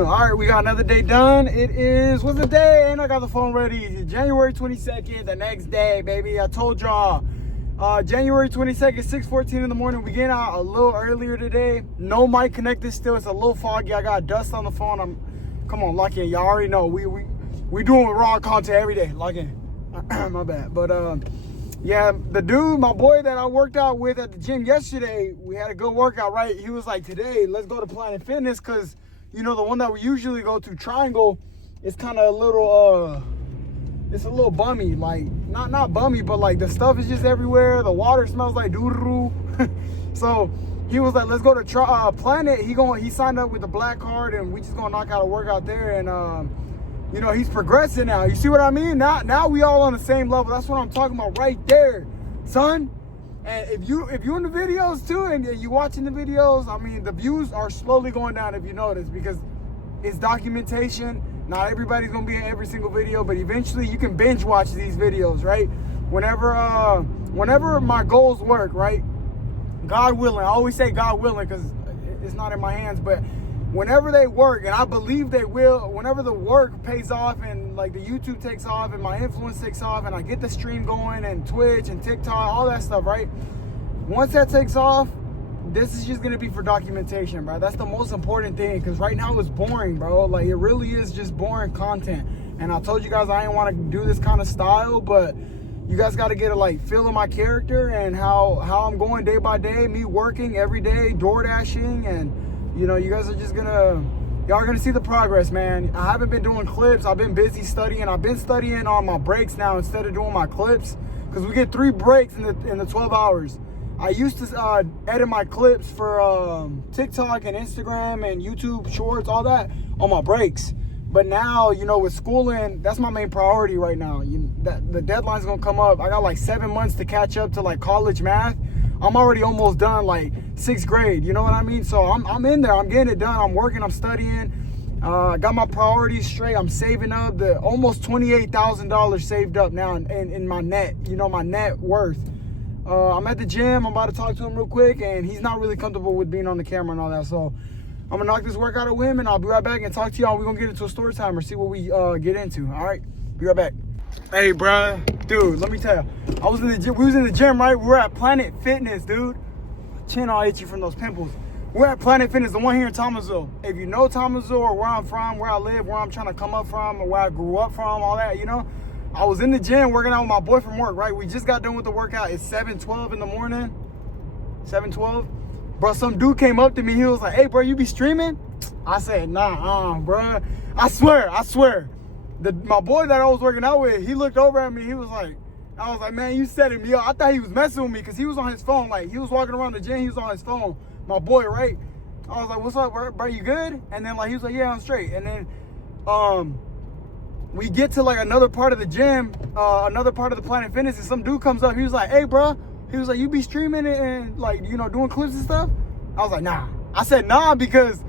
All right, we got another day done. It is, what's the day? And I got the phone ready. January 22nd, the next day, baby. I told y'all. January 22nd, 6:14 in the morning. We get out a little earlier today. No mic connected still. It's a little foggy. I got dust on the phone. Come on, lock in. Y'all already know. We doing raw content every day. Lock in. My bad. But yeah, the dude, my boy that I worked out with at the gym yesterday, we had a good workout, right? He was like, today, let's go to Planet Fitness, because, you know, the one that we usually go to, Triangle, it's kind of a little, it's a little bummy. Like, not bummy, but like the stuff is just everywhere. The water smells like doo-doo. So he was like, let's go to Planet. He signed up with the black card, and we just gonna knock out a workout there. And you know, he's progressing now. You see what I mean? Now we all on the same level. That's what I'm talking about right there, son. And if you in the videos too, and you watching the videos, I mean, the views are slowly going down, if you notice, because it's documentation. Not everybody's gonna be in every single video, but eventually you can binge watch these videos, right? Whenever my goals work, right? God willing. I always say God willing because it's not in my hands, but whenever they work, and I believe they will, whenever the work pays off and like the YouTube takes off and my influence takes off and I get the stream going and Twitch and TikTok, all that stuff, right? Once that takes off, this is just gonna be for documentation, bro. That's the most important thing, because right now it's boring, bro. Like, it really is just boring content. And I told you guys I didn't want to do this kind of style, but you guys got to get a like feel of my character and how I'm going day by day, me working every day, door dashing, and you know, you guys are just y'all are gonna see the progress, man. I haven't been doing clips. I've been busy studying. I've been studying on my breaks now instead of doing my clips, because we get 3 breaks in the 12 hours. I used to edit my clips for TikTok and Instagram and YouTube Shorts, all that on my breaks. But now, you know, with schooling, that's my main priority right now. The deadline's gonna come up. I got like 7 months to catch up to like college math. I'm already almost done, like 6th grade, you know what I mean? So I'm in there, I'm getting it done, I'm working, I'm studying. I got my priorities straight. I'm saving up the almost $28,000 saved up now in my net, you know, my net worth. I'm at the gym, I'm about to talk to him real quick, and he's not really comfortable with being on the camera and all that. So I'm gonna knock this workout out with him, and I'll be right back and talk to y'all. We're gonna get into a story time or see what we get into. All right, be right back. Hey, bruh, dude, let me tell you, we was in the gym, right? We're at Planet Fitness, dude. Chin all itchy from those pimples. We're at Planet Fitness, the one here in Thomasville. If you know Thomasville, or where I'm from, where I live, where I'm trying to come up from, or where I grew up from, all that, you know, I was in the gym working out with my boy from work, right? We just got done with the workout. It's 7:12 in the morning. 7:12. Bro, some dude came up to me. He was like, hey, bro, you be streaming? I said, nah, bro. I swear. My boy that I was working out with, he looked over at me. He was like, I was like, man, you setting me up. I thought he was messing with me because he was on his phone. Like, he was walking around the gym. He was on his phone. My boy, right? I was like, what's up, bro? You good? And then, like, he was like, yeah, I'm straight. And then, we get to, like, another part of the gym, another part of the Planet Fitness, and some dude comes up. He was like, hey, bro. He was like, you be streaming and like, you know, doing clips and stuff? I was like, nah. I said, nah, because,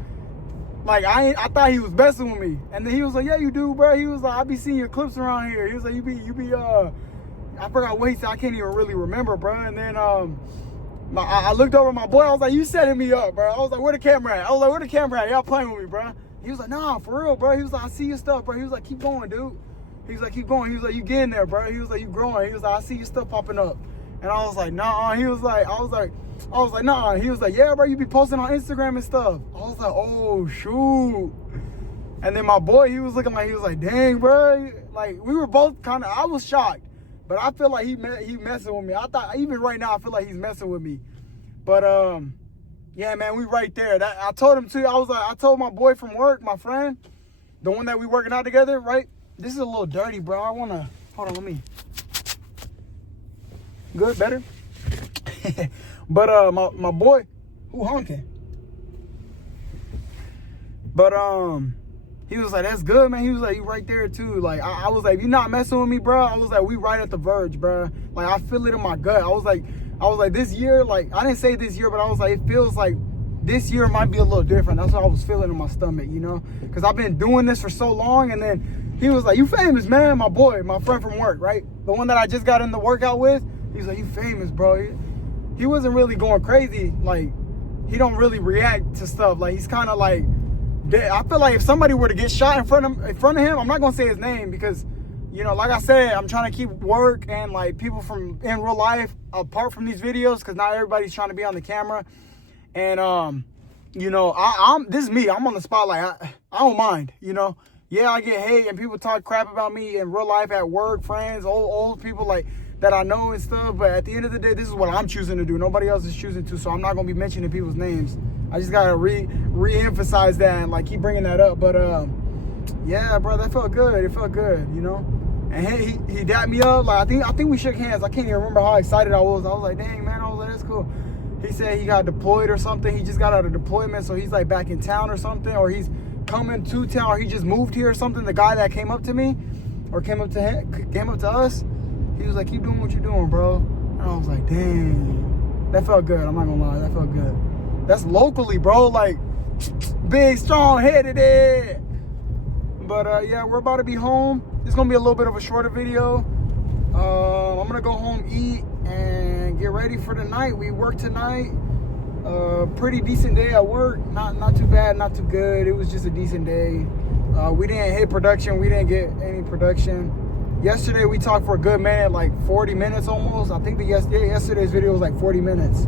like, I thought he was messing with me. And then he was like, yeah, you do, bro. He was like, I be seeing your clips around here. He was like, you be, I forgot what he said. I can't even really remember, bro. And then I looked over at my boy. I was like, you setting me up, bro. I was like, where the camera at? Y'all playing with me, bro. He was like, nah, for real, bro. He was like, I see your stuff, bro. He was like, keep going, dude. He was like, keep going. He was like, you getting there, bro. He was like, you growing. He was like, I see your stuff popping up. And I was like, nah. He was like, I was like, nah. He was like, yeah, bro, you be posting on Instagram and stuff. I was like, oh, shoot. And then my boy, he was like, dang, bro. Like, we were both I was shocked. But I feel like he messing with me. I thought, even right now, I feel like he's messing with me. But, yeah, man, we right there. I told him too. I told my boy from work, my friend, the one that we working out together, right? This is a little dirty, bro. Hold on, let me. Good, better? But, my boy, who honking? But, he was like, that's good, man. He was like, you right there too. Like, I was like, you not messing with me, bro? I was like, we right at the verge, bro. Like, I feel it in my gut. I was like, this year, like, I didn't say this year, but I was like, it feels like this year might be a little different. That's what I was feeling in my stomach, you know? Because I've been doing this for so long. And then he was like, you famous, man. My boy, my friend from work, right? The one that I just got in the workout with. He was like, you famous, bro. He wasn't really going crazy. Like, he don't really react to stuff. Like, he's kind of like, I feel like if somebody were to get shot in front of him, I'm not gonna say his name because, you know, like I said, I'm trying to keep work and like people from in real life apart from these videos because not everybody's trying to be on the camera. And you know, this is me. I'm on the spotlight. I don't mind. You know, yeah, I get hate and people talk crap about me in real life, at work, friends, old people like that I know and stuff. But at the end of the day, this is what I'm choosing to do. Nobody else is choosing to, so I'm not gonna be mentioning people's names. I just gotta re-emphasize that and like keep bringing that up. But yeah, bro, that felt good. It felt good, you know. And he dapped me up. Like I think we shook hands. I can't even remember how excited I was. I was like, dang, man. I was like, that's cool. He said he got deployed or something. He just got out of deployment, so he's like back in town or something, or he's coming to town, or he just moved here or something. The guy that came up to me, or came up to us, he was like, keep doing what you're doing, bro. And I was like, dang, that felt good. I'm not gonna lie, that felt good. That's locally, bro. Like big, strong-headed it. But yeah, we're about to be home. It's gonna be a little bit of a shorter video. I'm gonna go home, eat, and get ready for the night. We work tonight. Pretty decent day at work. Not too bad, not too good. It was just a decent day. We didn't hit production. We didn't get any production. Yesterday we talked for a good minute, like 40 minutes almost. I think yesterday's video was like 40 minutes.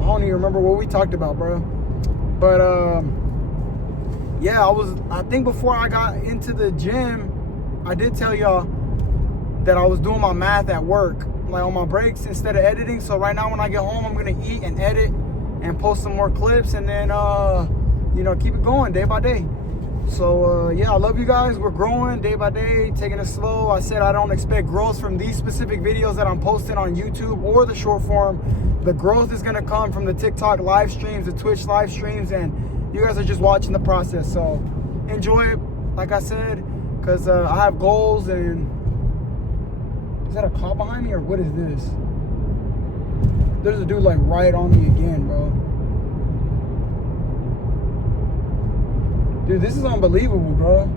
I don't even remember what we talked about, bro. But yeah, I think before I got into the gym, I did tell y'all that I was doing my math at work, like on my breaks instead of editing. So right now when I get home, I'm gonna eat and edit and post some more clips, and then you know, keep it going day by day. So yeah, I love you guys. We're growing day by day, taking it slow. I said I don't expect growth from these specific videos that I'm posting on YouTube or the short form. The growth is gonna come from the TikTok live streams, the Twitch live streams, and you guys are just watching the process. So enjoy it, like I said, because I have goals. And is that a cop behind me or what is this? There's a dude like right on me again, bro. Dude, this is unbelievable, bro.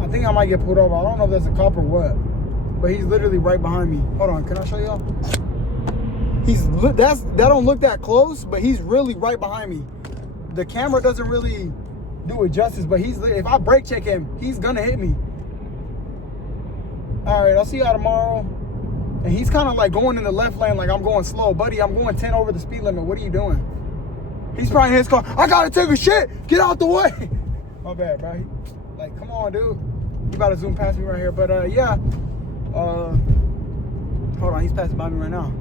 I think I might get pulled over. I don't know if that's a cop or what, but he's literally right behind me. Hold on, can I show y'all? That don't look that close, but he's really right behind me. The camera doesn't really do it justice, but if I brake check him, he's gonna hit me. All right, I'll see y'all tomorrow. And he's kind of like going in the left lane like I'm going slow. Buddy, I'm going 10 over the speed limit. What are you doing? He's probably in his car. I gotta take a shit. Get out the way. My bad, bro. Like, come on, dude. You about to zoom past me right here. But yeah. Hold on, he's passing by me right now.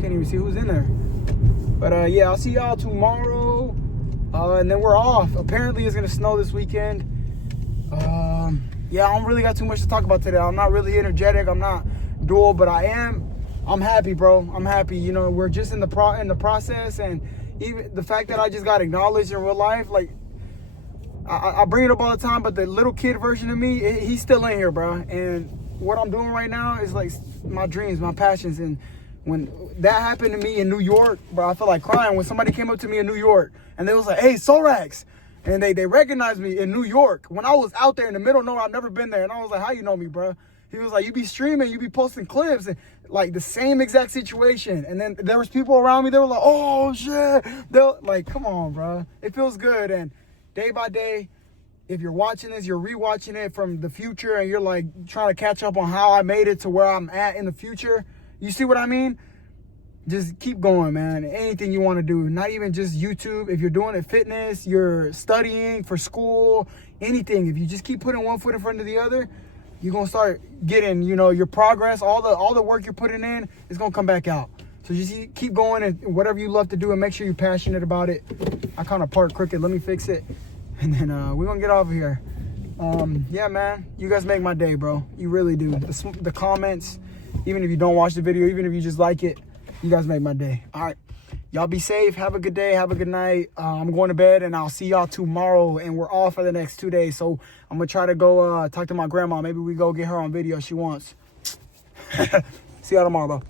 Can't even see who's in there. But yeah, I'll see y'all tomorrow. And then we're off. Apparently it's gonna snow this weekend. Yeah, I don't really got too much to talk about today. I'm not really energetic. I'm not dual, but I'm happy, bro. I'm happy. You know, we're just in the process, and even the fact that I just got acknowledged in real life, like I bring it up all the time, but the little kid version of me, he's still in here, bro. And what I'm doing right now is like my dreams, my passions. And when that happened to me in New York, bro, I felt like crying when somebody came up to me in New York and they was like, "Hey, Sollracz." And they recognized me in New York when I was out there in the middle of nowhere. I've never been there. And I was like, how you know me, bro? He was like, you be streaming, you be posting clips, and like the same exact situation. And then there was people around me. They were like, oh, shit. They're like, come on, bro. It feels good. And day by day, if you're watching this, you're rewatching it from the future, and you're like trying to catch up on how I made it to where I'm at in the future. You see what I mean? Just keep going, man. Anything you want to do, not even just YouTube. If you're doing it, fitness, you're studying for school, anything. If you just keep putting one foot in front of the other, you're gonna start getting, you know, your progress. All the work you're putting in is gonna come back out. So just keep going and whatever you love to do, and make sure you're passionate about it. I kind of parked crooked. Let me fix it, and then we're gonna get off of here. Yeah, man. You guys make my day, bro. You really do. The comments, even if you don't watch the video, even if you just like it. You guys make my day. All right. Y'all be safe. Have a good day. Have a good night. I'm going to bed, and I'll see y'all tomorrow. And we're off for the next 2 days. So I'm going to try to go talk to my grandma. Maybe we go get her on video if she wants. See y'all tomorrow, bro.